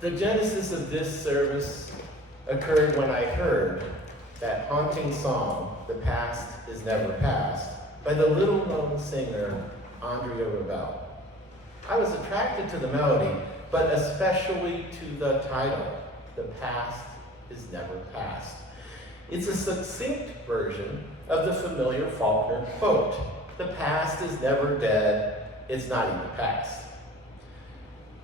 The genesis of this service occurred when I heard that haunting song, "The Past is Never Past," by the little-known singer Andrea Rebel. I was attracted to the melody, but especially to the title, "The Past is Never Past." It's a succinct version of the familiar Faulkner quote, "The past is never dead, it's not even past."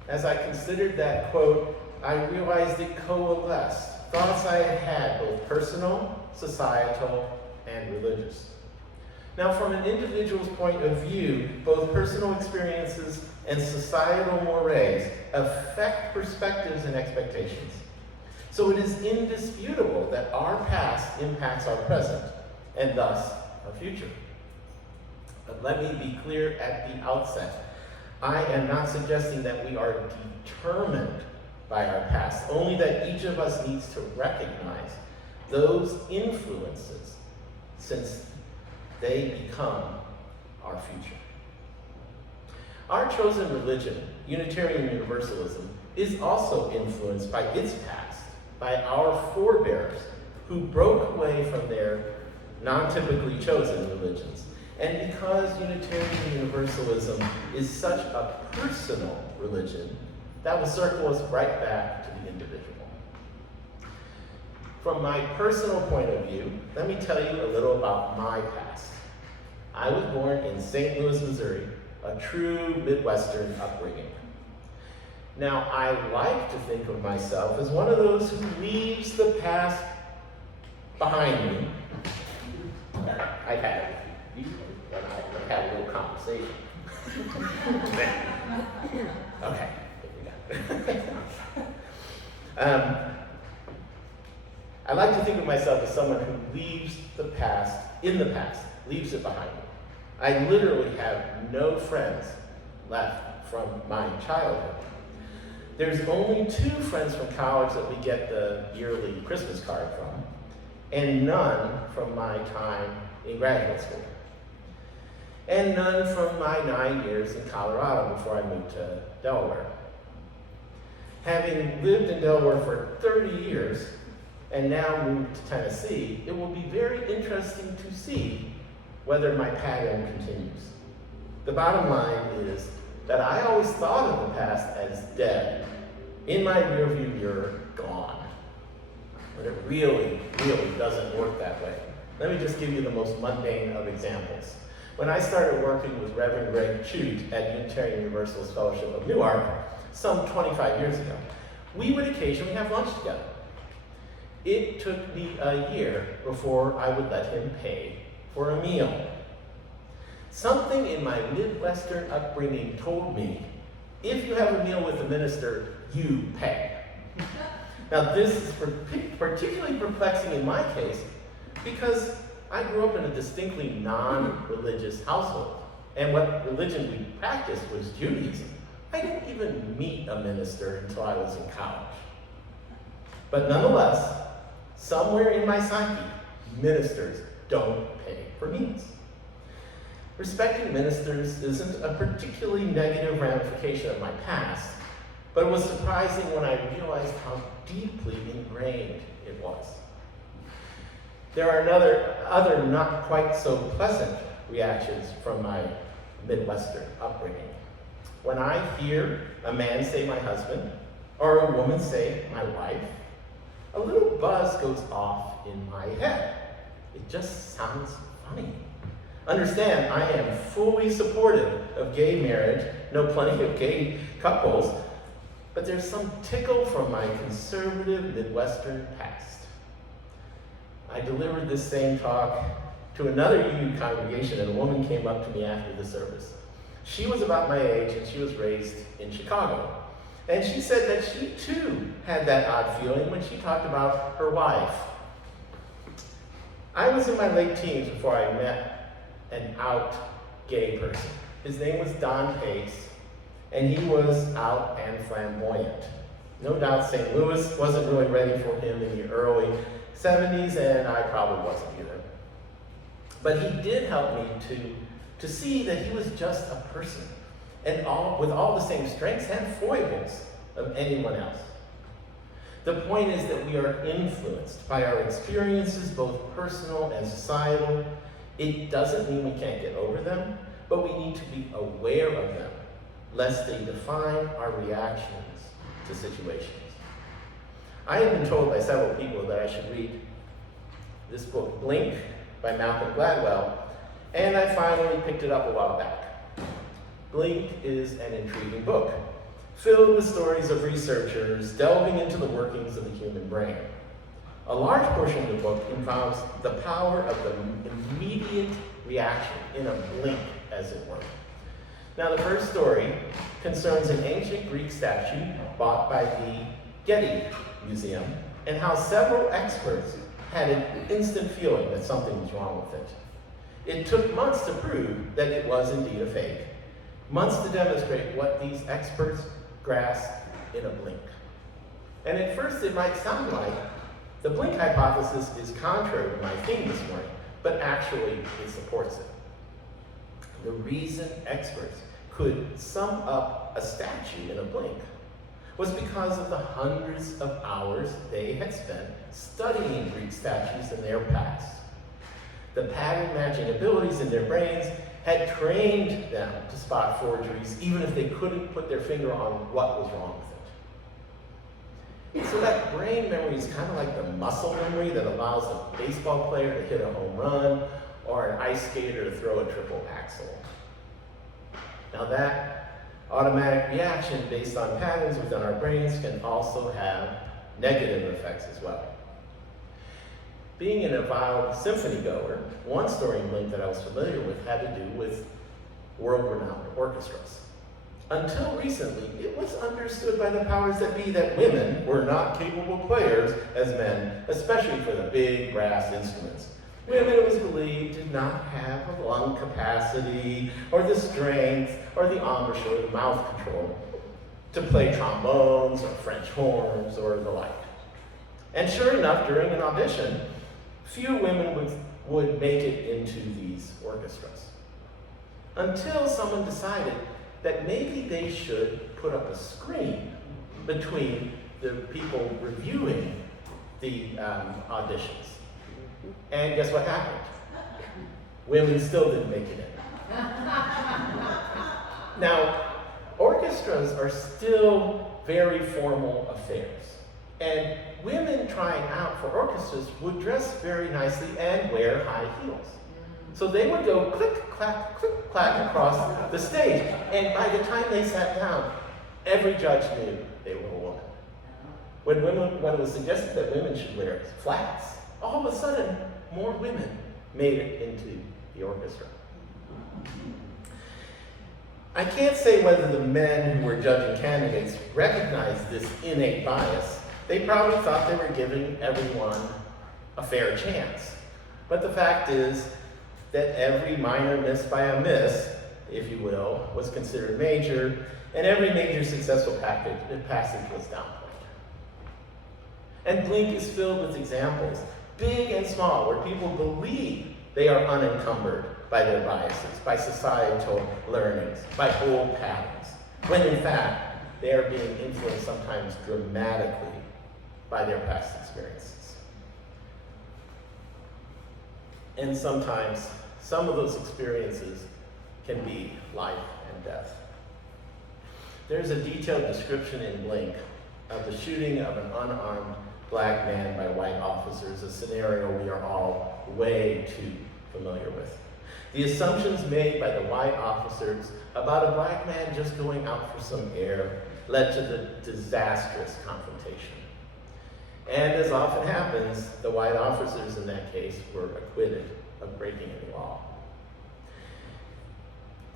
As I considered that quote, I realized it coalesced thoughts I had had, both personal, societal, and religious. Now, from an individual's point of view, both personal experiences and societal mores affect perspectives and expectations. So it is indisputable that our past impacts our present, and thus our future. But let me be clear at the outset. I am not suggesting that we are determined by our past, only that each of us needs to recognize those influences since they become our future. Our chosen religion, Unitarian Universalism, is also influenced by its past, by our forebears who broke away from their non-typically chosen religions. And because Unitarian Universalism is such a personal religion, that will circle us right back to the individual. From my personal point of view, let me tell you a little about my past. I was born in St. Louis, Missouri, a true Midwestern upbringing. Now, I like to think of myself as one of those who leaves the past behind me. I've had a little conversation. Okay, I like to think of myself as someone who leaves the past in the past, leaves it behind me. I literally have no friends left from my childhood. There's only 2 friends from college that we get the yearly Christmas card from, and none from my time in graduate school, and none from my 9 years in Colorado before I moved to Delaware. Having lived in Delaware for 30 years and now moved to Tennessee, it will be very interesting to see whether my pattern continues. The bottom line is that I always thought of the past as dead, in my rearview mirror, gone. But it really, really doesn't work that way. Let me just give you the most mundane of examples. When I started working with Reverend Greg Chute at Unitarian Universalist Fellowship of Newark some 25 years ago, we would occasionally have lunch together. It took me a year before I would let him pay for a meal. Something in my Midwestern upbringing told me, if you have a meal with the minister, you pay. Now, this is particularly perplexing in my case because I grew up in a distinctly non-religious household, and what religion we practiced was Judaism. I didn't even meet a minister until I was in college. But nonetheless, somewhere in my psyche, ministers don't pay for meals. Respecting ministers isn't a particularly negative ramification of my past, but it was surprising when I realized how deeply ingrained it was. There are other not quite so pleasant reactions from my Midwestern upbringing. When I hear a man say my husband, or a woman say my wife, a little buzz goes off in my head. It just sounds funny. Understand, I am fully supportive of gay marriage, know plenty of gay couples, but there's some tickle from my conservative Midwestern past. I delivered this same talk to another UU congregation, and a woman came up to me after the service. She was about my age, and she was raised in Chicago. And she said that she too had that odd feeling when she talked about her wife. I was in my late teens before I met an out gay person. His name was Don Pace, and he was out and flamboyant. No doubt St. Louis wasn't really ready for him in the early 70s, and I probably wasn't either. But he did help me to see that he was just a person, and with all the same strengths and foibles of anyone else. The point is that we are influenced by our experiences, both personal and societal. It doesn't mean we can't get over them, but we need to be aware of them, lest they define our reactions to situations. I have been told by several people that I should read this book, Blink, by Malcolm Gladwell, and I finally picked it up a while back. Blink is an intriguing book, filled with stories of researchers delving into the workings of the human brain. A large portion of the book involves the power of the immediate reaction in a blink, as it were. Now, the first story concerns an ancient Greek statue bought by the Getty Museum and how several experts had an instant feeling that something was wrong with it. It took months to prove that it was indeed a fake, months to demonstrate what these experts grasped in a blink. And at first it might sound like the blink hypothesis is contrary to my theme this morning, but actually it supports it. The reason experts could sum up a statue in a blink was because of the hundreds of hours they had spent studying Greek statues in their past. The pattern matching abilities in their brains had trained them to spot forgeries, even if they couldn't put their finger on what was wrong with it. So that brain memory is kind of like the muscle memory that allows a baseball player to hit a home run or an ice skater to throw a triple axel. Now that automatic reaction based on patterns within our brains can also have negative effects as well. Being an avowed symphony goer, one story in Blink that I was familiar with had to do with world-renowned orchestras. Until recently, it was understood by the powers that be that women were not capable players as men, especially for the big brass instruments. Women, it was believed, did not have the lung capacity, or the strength, or the embouchure, or the mouth control, to play trombones, or French horns, or the like. And sure enough, during an audition, few women would make it into these orchestras. Until someone decided that maybe they should put up a screen between the people reviewing the auditions. And guess what happened? Women still didn't make it in. Now, orchestras are still very formal affairs. And women trying out for orchestras would dress very nicely and wear high heels. So they would go click, clack, across the stage. And by the time they sat down, every judge knew they were a woman. When it was suggested that women should wear flats, all of a sudden, more women made it into the orchestra. I can't say whether the men who were judging candidates recognized this innate bias. They probably thought they were giving everyone a fair chance. But the fact is that every minor miss by a miss, if you will, was considered major, and every major successful passage was downplayed. And Blink is filled with examples, big and small, where people believe they are unencumbered by their biases, by societal learnings, by old patterns, when in fact, they are being influenced sometimes dramatically by their past experiences. And sometimes, some of those experiences can be life and death. There's a detailed description in Blink of the shooting of an unarmed black man by white officers, a scenario we are all way too familiar with. The assumptions made by the white officers about a black man just going out for some air led to the disastrous confrontation. And as often happens, the white officers in that case were acquitted of breaking any law.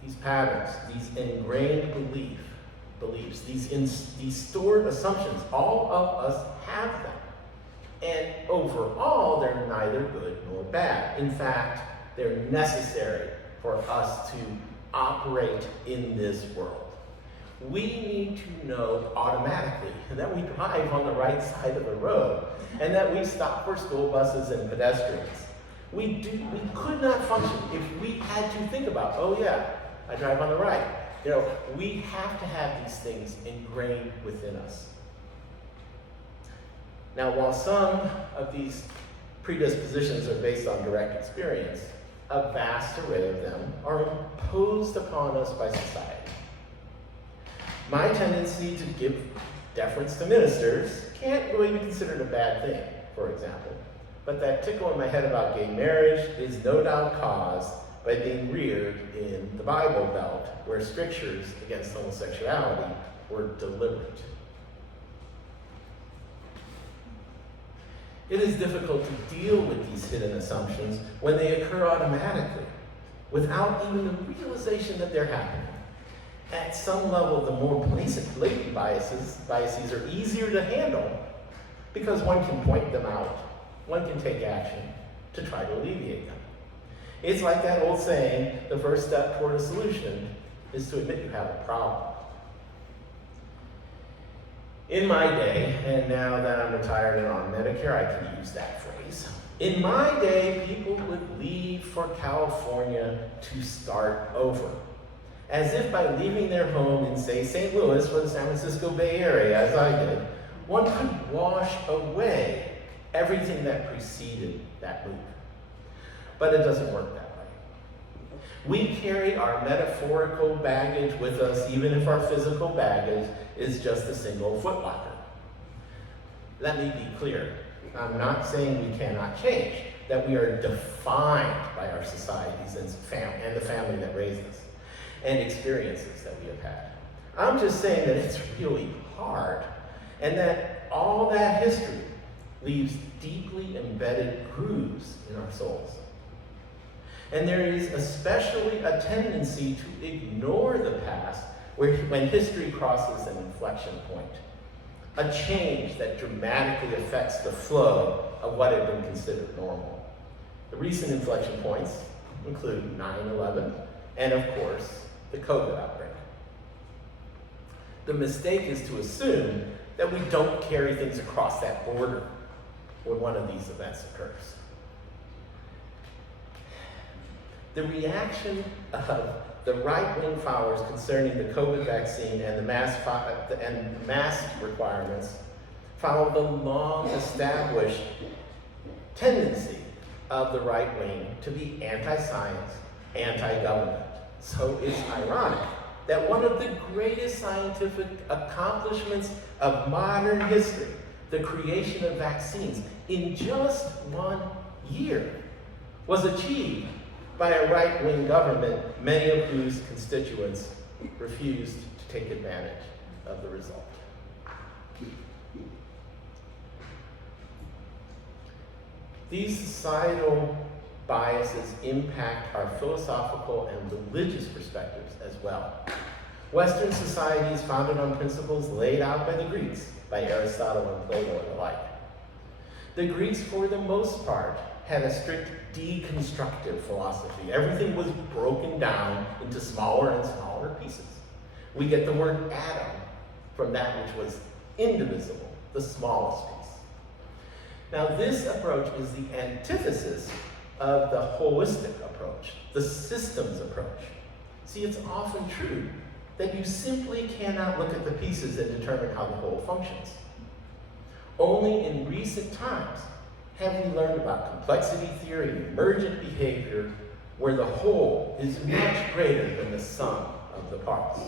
These patterns, these ingrained beliefs, these stored assumptions, all of us have them. And overall, they're neither good nor bad. In fact, they're necessary for us to operate in this world. We need to know automatically that we drive on the right side of the road and that we stop for school buses and pedestrians. We could not function if we had to think about, oh yeah, I drive on the right. We have to have these things ingrained within us. Now, while some of these predispositions are based on direct experience, a vast array of them are imposed upon us by society. My tendency to give deference to ministers can't really be considered a bad thing, for example. But that tickle in my head about gay marriage is no doubt caused by being reared in the Bible Belt, where strictures against homosexuality were deliberate. It is difficult to deal with these hidden assumptions when they occur automatically, without even the realization that they're happening. At some level, the more blatant biases are easier to handle because one can point them out, one can take action to try to alleviate them. It's like that old saying, the first step toward a solution is to admit you have a problem. In my day, and now that I'm retired and on Medicare, I can use that phrase. In my day, people would leave for California to start over. As if by leaving their home in, say, St. Louis or the San Francisco Bay Area, as I did, one could wash away everything that preceded that move. But it doesn't work that way. We carry our metaphorical baggage with us, even if our physical baggage is just a single footlocker. Let me be clear. I'm not saying we cannot change, that we are defined by our societies and the family that raised us, and experiences that we have had. I'm just saying that it's really hard, and that all that history leaves deeply embedded grooves in our souls. And there is especially a tendency to ignore the past when history crosses an inflection point, a change that dramatically affects the flow of what had been considered normal. The recent inflection points include 9/11 and, of course, the COVID outbreak. The mistake is to assume that we don't carry things across that border when one of these events occurs. The reaction of the right-wing followers concerning the COVID vaccine and the mask requirements follow the long-established tendency of the right wing to be anti-science, anti-government. So it's ironic that one of the greatest scientific accomplishments of modern history, the creation of vaccines, in just 1 year, was achieved by a right-wing government, many of whose constituents refused to take advantage of the result. These societal biases impact our philosophical and religious perspectives as well. Western societies founded on principles laid out by the Greeks, by Aristotle and Plato and the like. The Greeks, for the most part, had a strict deconstructive philosophy. Everything was broken down into smaller and smaller pieces. We get the word atom from that which was indivisible, the smallest piece. Now, this approach is the antithesis of the holistic approach, the systems approach. See, it's often true that you simply cannot look at the pieces and determine how the whole functions. Only in recent times have we learned about complexity theory and emergent behavior, where the whole is much greater than the sum of the parts.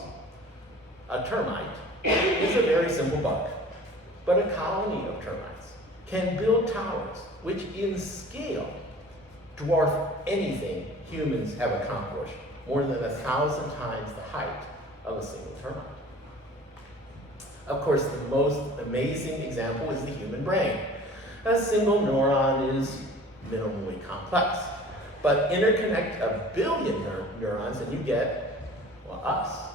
A termite is a very simple bug, but a colony of termites can build towers which in scale dwarf anything humans have accomplished, more than 1,000 times the height of a single termite. Of course, the most amazing example is the human brain. A single neuron is minimally complex, but interconnect a billion neurons and you get, well, us.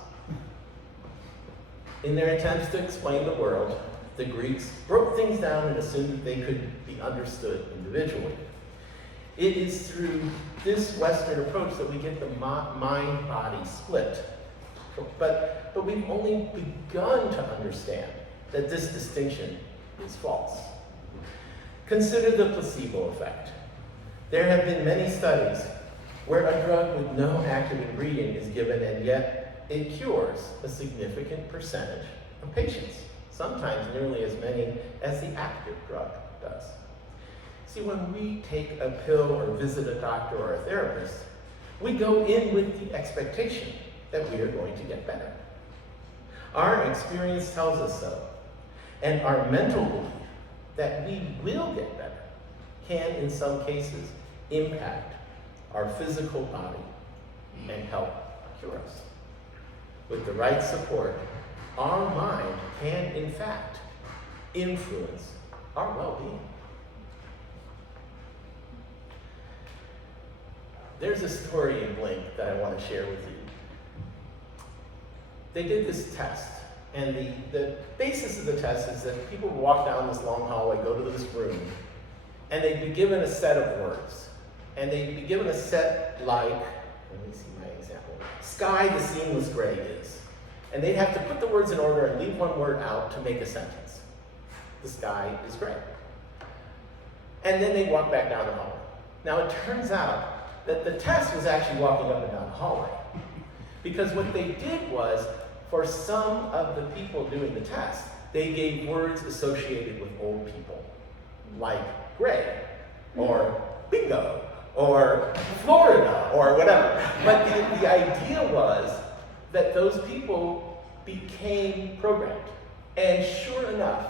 In their attempts to explain the world, the Greeks broke things down and assumed that they could be understood individually. It is through this Western approach that we get the mind-body split. But we've only begun to understand that this distinction is false. Consider the placebo effect. There have been many studies where a drug with no active ingredient is given and yet it cures a significant percentage of patients. sometimes nearly as many as the active drug does. See, when we take a pill or visit a doctor or a therapist, we go in with the expectation that we are going to get better. Our experience tells us so, and our mental belief that we will get better can, in some cases, impact our physical body and help cure us. With the right support, our mind can, in fact, influence our well-being. There's a story in Blink that I want to share with you. They did this test, and the basis of the test is that people walk down this long hallway, go to this room, and they'd be given a set of words. And they'd be given a set like, let me see my example, sky the seamless gray is. And they'd have to put the words in order and leave one word out to make a sentence. The sky is gray. And then they'd walk back down the hallway. Now it turns out that the test was actually walking up and down the hallway. Because what they did was, for some of the people doing the test, they gave words associated with old people, like gray, or bingo, or Florida, or whatever. But the idea was that those people became programmed. And sure enough,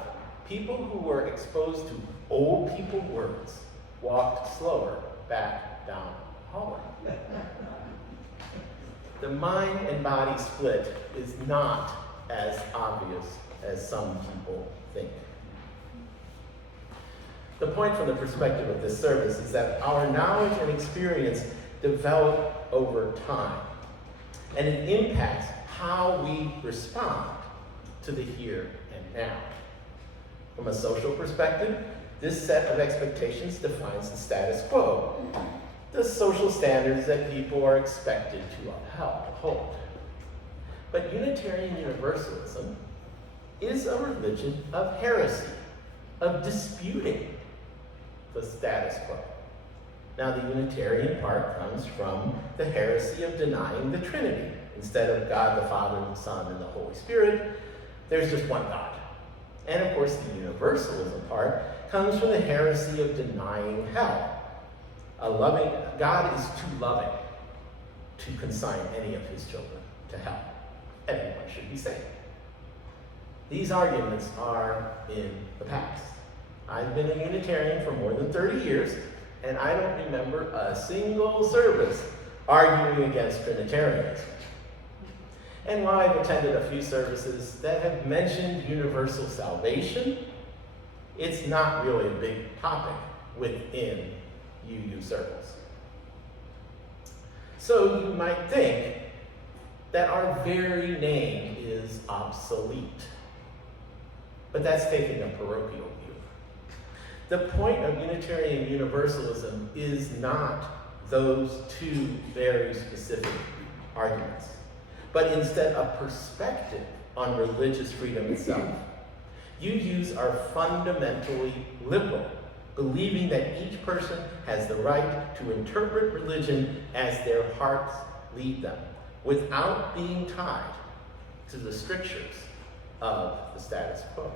people who were exposed to old people words walked slower back down the hallway. The mind and body split is not as obvious as some people think. The point from the perspective of this service is that our knowledge and experience develop over time, and it impacts how we respond to the here and now. From a social perspective, this set of expectations defines the status quo, the social standards that people are expected to uphold. But Unitarian Universalism is a religion of heresy, of disputing the status quo. Now, the Unitarian part comes from the heresy of denying the Trinity. Instead of God the Father, the Son, and the Holy Spirit, there's just one God. And of course, the Universalism part comes from the heresy of denying hell. God is too loving to consign any of his children to hell. Everyone should be saved. These arguments are in the past. I've been a Unitarian for more than 30 years, and I don't remember a single service arguing against Trinitarianism. And while I've attended a few services that have mentioned universal salvation, it's not really a big topic within UU circles. So you might think that our very name is obsolete, but that's taking a parochial view. The point of Unitarian Universalism is not those two very specific arguments, but instead a perspective on religious freedom itself. UUs are fundamentally liberal, believing that each person has the right to interpret religion as their hearts lead them, without being tied to the strictures of the status quo.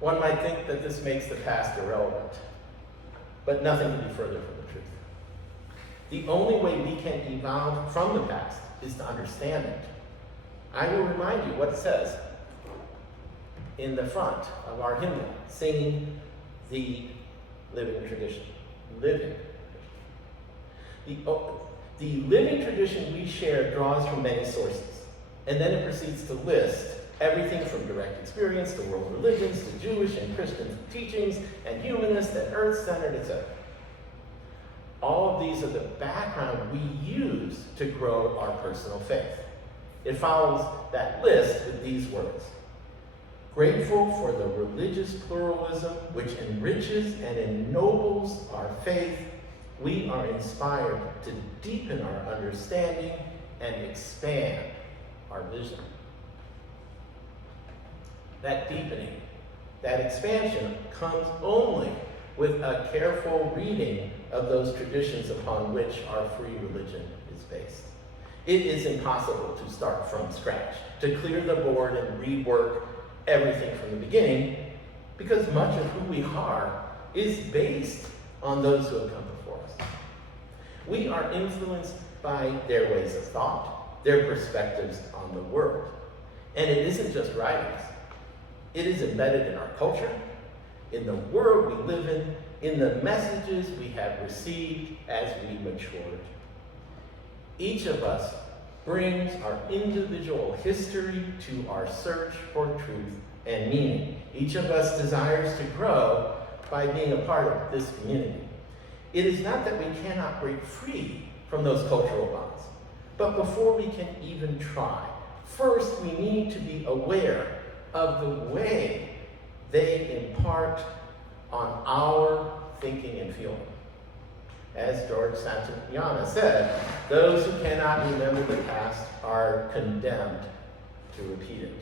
One might think that this makes the past irrelevant, but nothing can be further from the truth. The only way we can evolve from the past is to understand it. I will remind you what it says in the front of our hymnal, singing the living tradition. The living tradition we share draws from many sources, and then it proceeds to list everything from direct experience to world religions to Jewish and Christian teachings and humanist and earth-centered, etc. All of these are the background we use to grow our personal faith. It follows that list with these words: grateful for the religious pluralism which enriches and ennobles our faith, we are inspired to deepen our understanding and expand our vision. That deepening, that expansion comes only with a careful reading of those traditions upon which our free religion is based. It is impossible to start from scratch, to clear the board and rework everything from the beginning, because much of who we are is based on those who have come before us. We are influenced by their ways of thought, their perspectives on the world. And it isn't just writings. It is embedded in our culture, in the world we live in the messages we have received as we matured. Each of us brings our individual history to our search for truth and meaning. Each of us desires to grow by being a part of this community. It is not that we cannot break free from those cultural bonds, but before we can even try, first we need to be aware of the way they impart on our thinking and feeling. As George Santayana said, those who cannot remember the past are condemned to repeat it.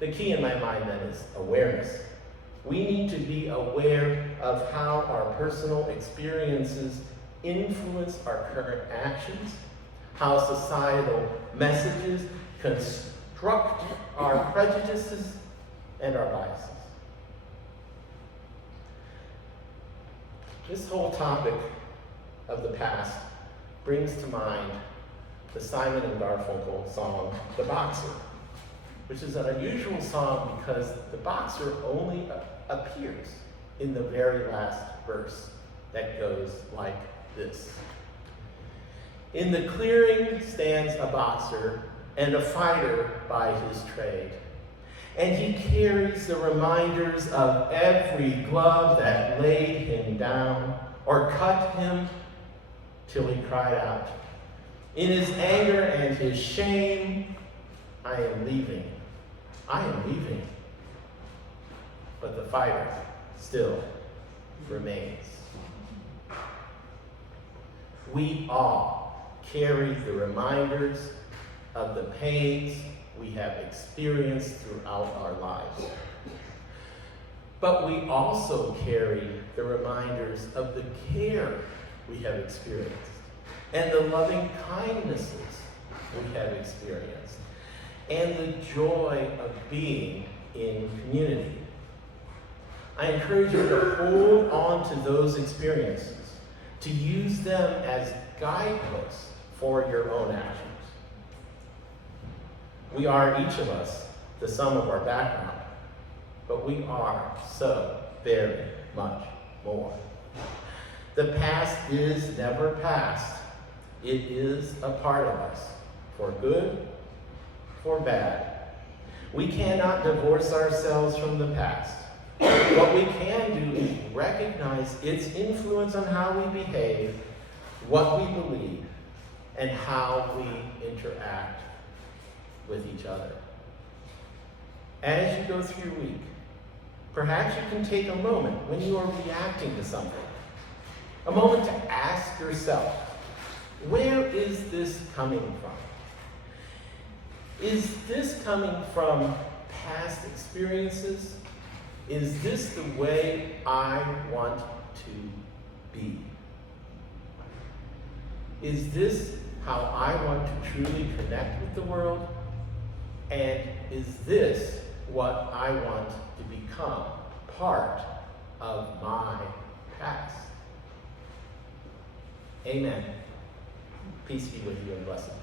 The key in my mind then is awareness. We need to be aware of how our personal experiences influence our current actions, how societal messages construct our prejudices and our biases. This whole topic of the past brings to mind the Simon and Garfunkel song, The Boxer, which is an unusual song because the boxer only appears in the very last verse that goes like this. In the clearing stands a boxer and a fighter by his trade, and he carries the reminders of every glove that laid him down or cut him till he cried out. In his anger and his shame, I am leaving. I am leaving. But the fighter still remains. We all carry the reminders of the pains we have experienced throughout our lives. But we also carry the reminders of the care we have experienced and the loving kindnesses we have experienced and the joy of being in community. I encourage you to hold on to those experiences, to use them as guideposts for your own actions. We are, each of us, the sum of our background, but we are so very much more. The past is never past. It is a part of us, for good, for bad. We cannot divorce ourselves from the past. What we can do is recognize its influence on how we behave, what we believe, and how we interact with each other. As you go through your week, perhaps you can take a moment when you are reacting to something, a moment to ask yourself, where is this coming from? Is this coming from past experiences? Is this the way I want to be? Is this how I want to truly connect with the world? And is this what I want to become part of my past? Amen. Peace be with you and blessing.